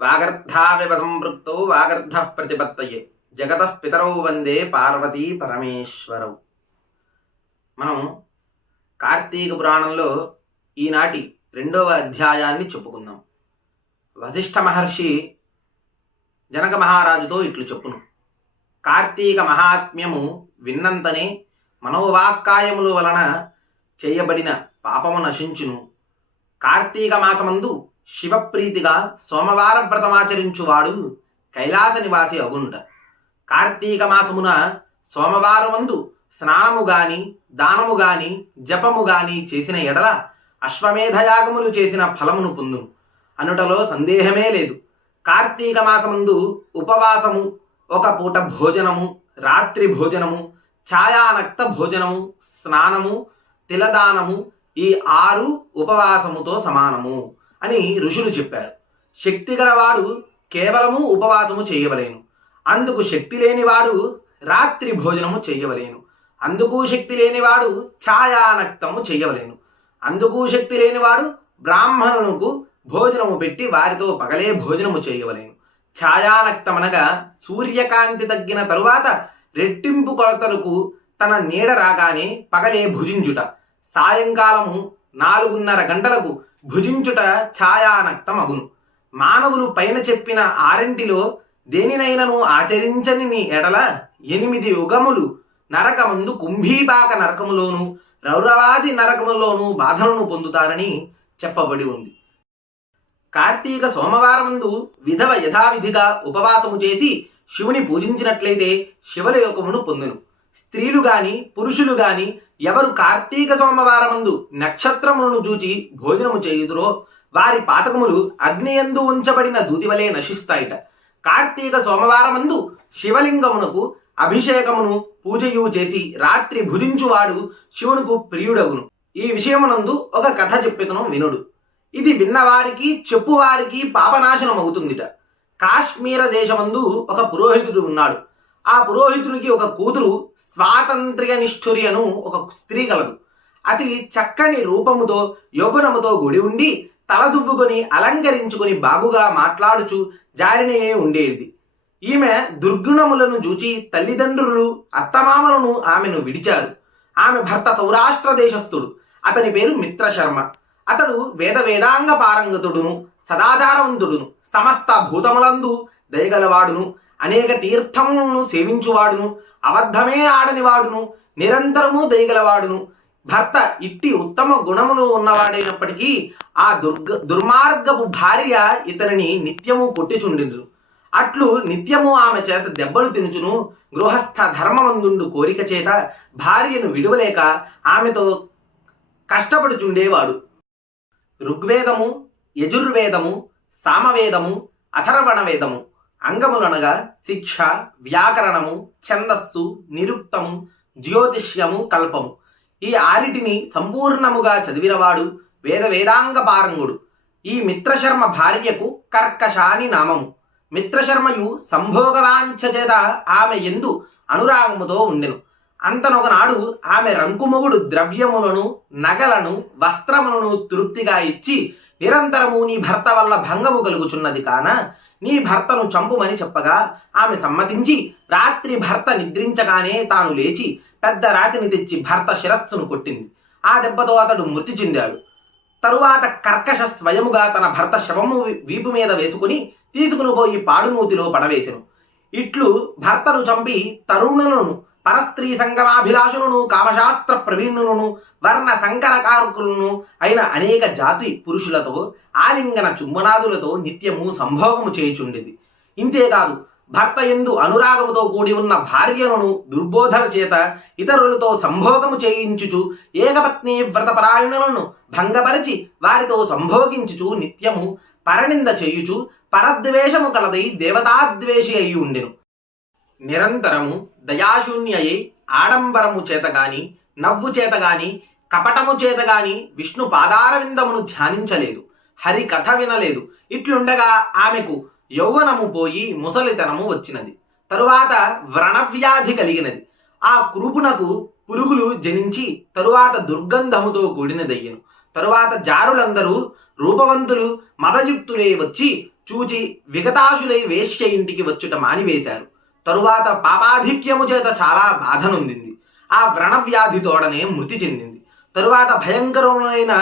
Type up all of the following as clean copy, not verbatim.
వాగర్ధావివ సంపృక్తౌ వాగర్ధః ప్రతిపత్తయే జగతః పితరౌ వందే పార్వతీ పరమేశ్వరౌ. మనం కార్తీక పురాణంలో ఈనాటి 2వ అధ్యాయాన్ని చెప్పుకుందాం. వశిష్ఠ మహర్షి జనక మహారాజుతో ఇట్లు చెప్పును: కార్తీక మహాత్మ్యము విన్నంతనే మనోవాక్కాయముల వలన చేయబడిన పాపము నశించును. కార్తీక మాసమందు శివప్రీతిగా సోమవార వ్రతమాచరించువాడు కైలాస నివాసి అగునుట. కార్తీక మాసమున సోమవారమందు స్నానము గాని దానము గాని జపము గాని చేసిన ఎడల అశ్వమేధయాగములు చేసిన ఫలమును పొందును అనుటలో సందేహమే లేదు. కార్తీక మాసమందు ఉపవాసము, ఒక పూట భోజనము, రాత్రి భోజనము, ఛాయానక్త భోజనము, స్నానము, తిలదానము ఈ 6 ఉపవాసముతో సమానము అని ఋషులు చెప్పారు. శక్తి గలవాడు కేవలము ఉపవాసము చేయవలేను. అందుకు శక్తి లేనివాడు రాత్రి భోజనము చేయవలేను. అందుకు శక్తి లేనివాడు ఛాయానక్తము చేయవలేను. అందుకు శక్తి లేనివాడు బ్రాహ్మణులకు భోజనము పెట్టి వారితో పగలే భోజనము చేయవలేను. ఛాయానక్తమనగా సూర్యకాంతి తగ్గిన తరువాత రెట్టింపు కొలతలకు తన నీడ రాగానే పగలే భుజించుట, సాయంకాలము 4:30 గంటలకు భుజించుట ఛాయానక్తం అగును. మానవులు పైన చెప్పిన 6 దేనినైనను ఆచరించని ఎడల 8 యుగములు నరకమందు కుంభీపాక నరకములోను రౌరవాది నరకములోను బాధలను పొందుతారని చెప్పబడి ఉంది. కార్తీక సోమవారమందు విధవ యథావిధిగా ఉపవాసము చేసి శివుని పూజించినట్లయితే శివలోకమును పొందును. స్త్రీలు గాని పురుషులు గాని ఎవరు కార్తీక సోమవారమందు నక్షత్రములను చూచి భోజనము చేయుదురో వారి పాతకములు అగ్నియందు ఉంచబడిన దూతివలే నశిస్తాయిట. కార్తీక సోమవారమందు శివలింగమునకు అభిషేకమును పూజయు చేసి రాత్రి భుజించువాడు శివునకు ప్రియుడగును. ఈ విషయమునందు ఒక కథ చెప్పెదను వినుడు. ఇది విన్నవారికి చెప్పువారికి పాపనాశనం అవుతుందిట. కాశ్మీర దేశమందు ఒక పురోహితుడు ఉన్నాడు. ఆ పురోహితునికి ఒక కూతురు స్వాతంత్ర్య నిష్ఠురి అను ఒక స్త్రీ కలదు. అతి చక్కని రూపముతో యౌవనముతో గుడి ఉండి తలదువ్వుకొని అలంకరించుకొని బాగుగా మాట్లాడుచు జారినే ఉండేది. ఈమె దుర్గుణములను చూచి తల్లిదండ్రులు అత్తమామలను ఆమెను విడిచారు. ఆమె భర్త సౌరాష్ట్ర దేశస్థుడు. అతని పేరు మిత్రశర్మ. అతడు వేదాంగ పారంగతుడును, సదాచారవంతుడును, సమస్త భూతములందు దయగలవాడును, అనేక తీర్థములను సేవించువాడును, అబద్ధమే ఆడనివాడును, నిరంతరము దయగలవాడును. భర్త ఇట్టి ఉత్తమ గుణములు ఉన్నవాడైనప్పటికీ ఆ దుర్మార్గపు భార్య ఇతనిని నిత్యము కొట్టిచుండిండు. అట్లు నిత్యము ఆమె చేత దెబ్బలు తినుచును. గృహస్థ ధర్మమందుండు కోరిక చేత భార్యను విడువలేక ఆమెతో కష్టపడుచుండేవాడు. ఋగ్వేదము, యజుర్వేదము, సామవేదము, అథర్వణ వేదము అంగములనగా శిక్ష, వ్యాకరణము, ఛందస్సు, నిరుక్తము, జ్యోతిష్యము, కల్పము ఈ 6 సంపూర్ణముగా చదివినవాడు వేదాంగ పారంగుడు. ఈ మిత్రశర్మ భార్యకు కర్కశ అని నామము. మిత్రశర్మయు సంభోగవాంఛ చేత ఆమె ఎందు అనురాగముతో ఉండెను. అంతనొకనాడు ఆమె రంకుమొగుడు ద్రవ్యములను, నగలను, వస్త్రములను తృప్తిగా ఇచ్చి నిరంతరము నీ భర్త వల్ల భంగము కలుగుచున్నది కాన నీ భర్తను చంపుమని చెప్పగా ఆమె సమ్మతించి రాత్రి భర్త నిద్రించగానే తాను లేచి పెద్ద రాతిని తెచ్చి భర్త శిరస్సును కొట్టింది. ఆ దెబ్బతో అతడు మృతి చెందాడు. తరువాత కర్కశ స్వయముగా తన భర్త శవము వీపు మీద వేసుకుని తీసుకుని పోయి పాడుమూతిలో పడవేసెను. ఇట్లు భర్తను చంపి తరుణులను, పరస్త్రీ సంగమాభిలాషులను, కామశాస్త్ర ప్రవీణులను, వర్ణ సంకరకారకులను అయిన అనేక జాతి పురుషులతో ఆలింగన చుంబనాదులతో నిత్యము సంభోగము చేయుచుండేది. ఇంతేకాదు భర్త యందు అనురాగముతో కూడి ఉన్న భార్యలను దుర్బోధన చేత ఇతరులతో సంభోగము చేయించుచు ఏకపత్ని వ్రతపరాయణులను భంగపరిచి వారితో సంభోగించుచు నిత్యము పరనింద చేయుచు పరద్వేషము కలదై దేవతాద్వేషి అయి ఉండెను. నిరంతరము దయాశూన్యయే ఆడంబరము చేతగాని, నవ్వు చేతగాని, కపటము చేతగాని విష్ణు పాదారవిందమును ధ్యానించలేదు, హరి కథ వినలేదు. ఇట్లుండగా ఆమెకు యౌవనము పోయి ముసలితనము వచ్చినది. తరువాత వ్రణవ్యాధి కలిగినది. ఆ కురుపునకు పురుగులు జనించి తరువాత దుర్గంధముతో కూడినదయ్యను. తరువాత జారులందరూ రూపవంతులు మదయుక్తులే వచ్చి చూచి విగతాశులై వేశ్య ఇంటికి వచ్చుట మానివేశారు. తరువాత పాపాధిక్యము చేత చాలా బాధ నొందింది. ఆ వ్రణవ్యాధి తోడనే మృతి చెందింది. తరువాత భయంకరమైన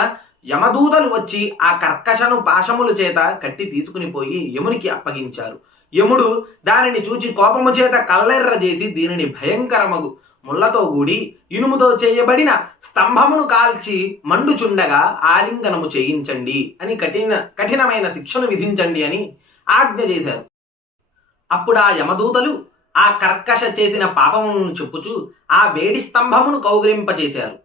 యమదూతలు వచ్చి ఆ కర్కశను పాశముల చేత కట్టి తీసుకుని పోయి యమునికి అప్పగించారు. యముడు దానిని చూచి కోపము చేత కల్లెర్ర చేసి దీనిని భయంకరమగు ముళ్లతో కూడి ఇనుముతో చేయబడిన స్తంభమును కాల్చి మండుచుండగా ఆలింగనము చేయించండి అని కఠినమైన శిక్షను విధించండి అని ఆజ్ఞ చేశారు. అప్పుడు ఆ యమదూతలు ఆ కర్కశ చేసిన పాపమును చెప్పుచు ఆ వేడి స్తంభమును కౌగిలింపచేశారు.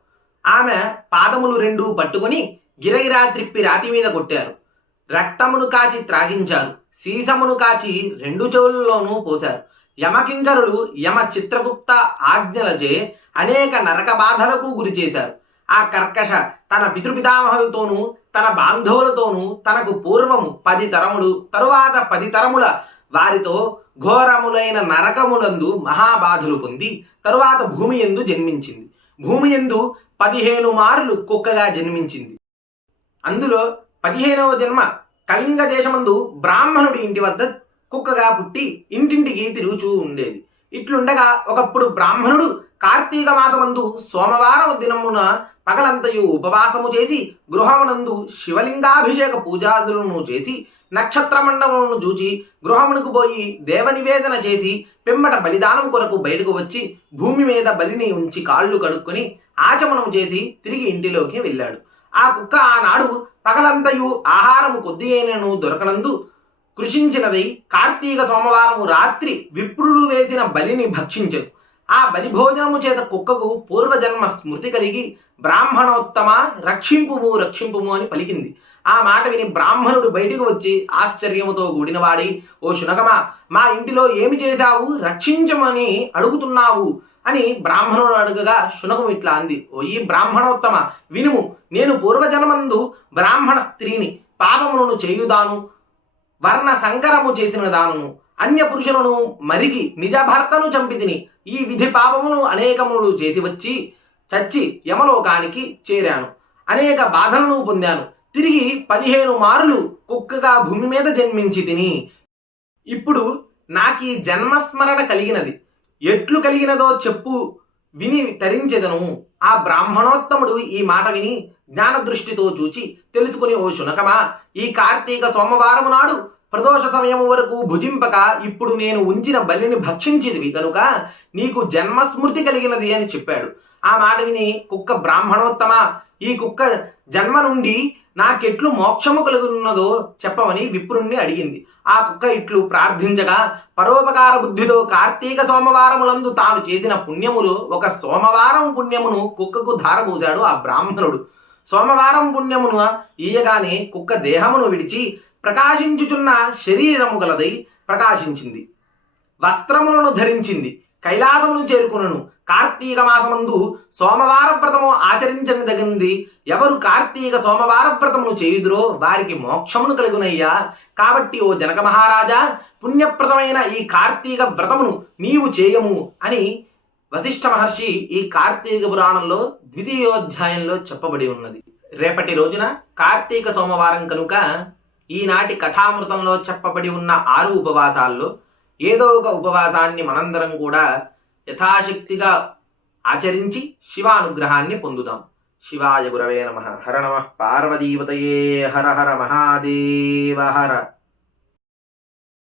ఆమె పాదములు రెండూ పట్టుకుని గిరగిరా త్రిప్పి రాతి మీద కొట్టారు. రక్తమును కాచి త్రాగించారు. సీసమును కాచి రెండు చెవులలోనూ పోశారు. యమకింకరులు యమ చిత్రగుప్త ఆజ్ఞలచే అనేక నరక బాధలకు గురి చేశారు. ఆ కర్కశ తన పితృపితామహులతోనూ తన బాంధవులతోనూ తనకు పూర్వము 10 తరములు తరువాత 10 తరముల వారితో ఘోరములైన నరకములందు మహాబాధలు పొంది తరువాత భూమి యందు జన్మించింది. భూమి యందు 15 మార్లు కుక్కగా జన్మించింది. అందులో 15వ జన్మ కళింగ దేశమందు బ్రాహ్మణుడి ఇంటి వద్ద కుక్కగా పుట్టి ఇంటింటికి తిరుగుచూ ఉండేది. ఇట్లుండగా ఒకప్పుడు బ్రాహ్మణుడు కార్తీక మాసమందు సోమవారం దినమున పగలంతయు ఉపవాసము చేసి గృహమునందు శివలింగాభిషేక పూజాదులను చేసి నక్షత్ర మండపమును చూచి గృహమునకు పోయి దేవనివేదన చేసి పిమ్మట బలిదానం కొరకు బయటకు వచ్చి భూమి మీద బలిని ఉంచి కాళ్ళు కడుక్కొని ఆచమనం చేసి తిరిగి ఇంటిలోకి వెళ్ళాడు. ఆ కుక్క ఆనాడు పగలంతయు ఆహారము కొద్ది అయినను దొరకనందు కృషించినదై కార్తీక సోమవారము రాత్రి విప్రుడు వేసిన బలిని భక్షించెను. ఆ బలిభోజనము చేత కుక్కకు పూర్వజన్మ స్మృతి కలిగి బ్రాహ్మణోత్తమ రక్షింపుము రక్షింపుము అని పలికింది. ఆ మాట విని బ్రాహ్మణుడు బయటికి వచ్చి ఆశ్చర్యముతో కూడినవాడి, ఓ శునకమా, మా ఇంటిలో ఏమి చేశావు, రక్షించమని అడుగుతున్నావు అని బ్రాహ్మణుడు అడగగా శునకం ఇట్లా అంది, ఓ ఈ బ్రాహ్మణోత్తమ వినుము, నేను పూర్వజన్మందు బ్రాహ్మణ స్త్రీని, పాపములను చేయుదాను, వర్ణ సంకరము చేసిన దానును, అన్య పురుషులను మరిగి నిజ భర్తను చంపితిని. ఈ విధి పాపమును అనేకములు చేసి వచ్చి చచ్చి యమలోకానికి చేరాను. అనేక బాధలను పొందాను. తిరిగి 15 మారులు కుక్కగా భూమి మీద జన్మించి తిని. ఇప్పుడు నాకీ జన్మస్మరణ కలిగినది. ఎట్లు కలిగినదో చెప్పు, విని తరించెదను. ఆ బ్రాహ్మణోత్తముడు ఈ మాట విని జ్ఞానదృష్టితో చూచి తెలుసుకుని, ఓ శునకమా, ఈ కార్తీక సోమవారము నాడు ప్రదోష సమయము వరకు భుజింపక ఇప్పుడు నేను ఉంచిన బలిని భక్షించిదివి కనుక నీకు జన్మస్మృతి కలిగినది అని చెప్పాడు. ఆ మాట విని కుక్క, బ్రాహ్మణోత్తమ, ఈ కుక్క జన్మ నుండి నాకెట్లు మోక్షము కలుగున్నదో చెప్పమని విప్రుణ్ణి అడిగింది. ఆ కుక్క ఇట్లు ప్రార్థించగా పరోపకార బుద్ధితో కార్తీక సోమవారములందు తాను చేసిన పుణ్యములు ఒక సోమవారం పుణ్యమును కుక్కకు ధారపోశాడు ఆ బ్రాహ్మణుడు. సోమవారం పుణ్యమును ఈయగానే కుక్క దేహమును విడిచి ప్రకాశించుచున్న శరీరము గలదై ప్రకాశించింది. వస్త్రములను ధరించింది. కైలాసమును చేరుకునను. కార్తీక మాసమందు సోమవార వ్రతము ఆచరించదగింది. ఎవరు కార్తీక సోమవార వ్రతమును చేయుదురో వారికి మోక్షమును కలుగునయ్యా. కాబట్టి ఓ జనక మహారాజా, పుణ్యప్రదమైన ఈ కార్తీక వ్రతమును నీవు చేయము అని వశిష్ఠ మహర్షి ఈ కార్తీక పురాణంలో 2వ చెప్పబడి ఉన్నది. రేపటి రోజున కార్తీక సోమవారం కనుక ఈనాటి కథామృతంలో చెప్పబడి ఉన్న 6 ఉపవాసాల్లో ఏదో ఒక ఉపవాసాన్ని మనందరం కూడా యథాశక్తిగా ఆచరించి శివానుగ్రహాన్ని పొందుదాం. శివాయ గురవే నమః. హర నమః పార్వతీపతయే. హర హర మహాదేవ హర.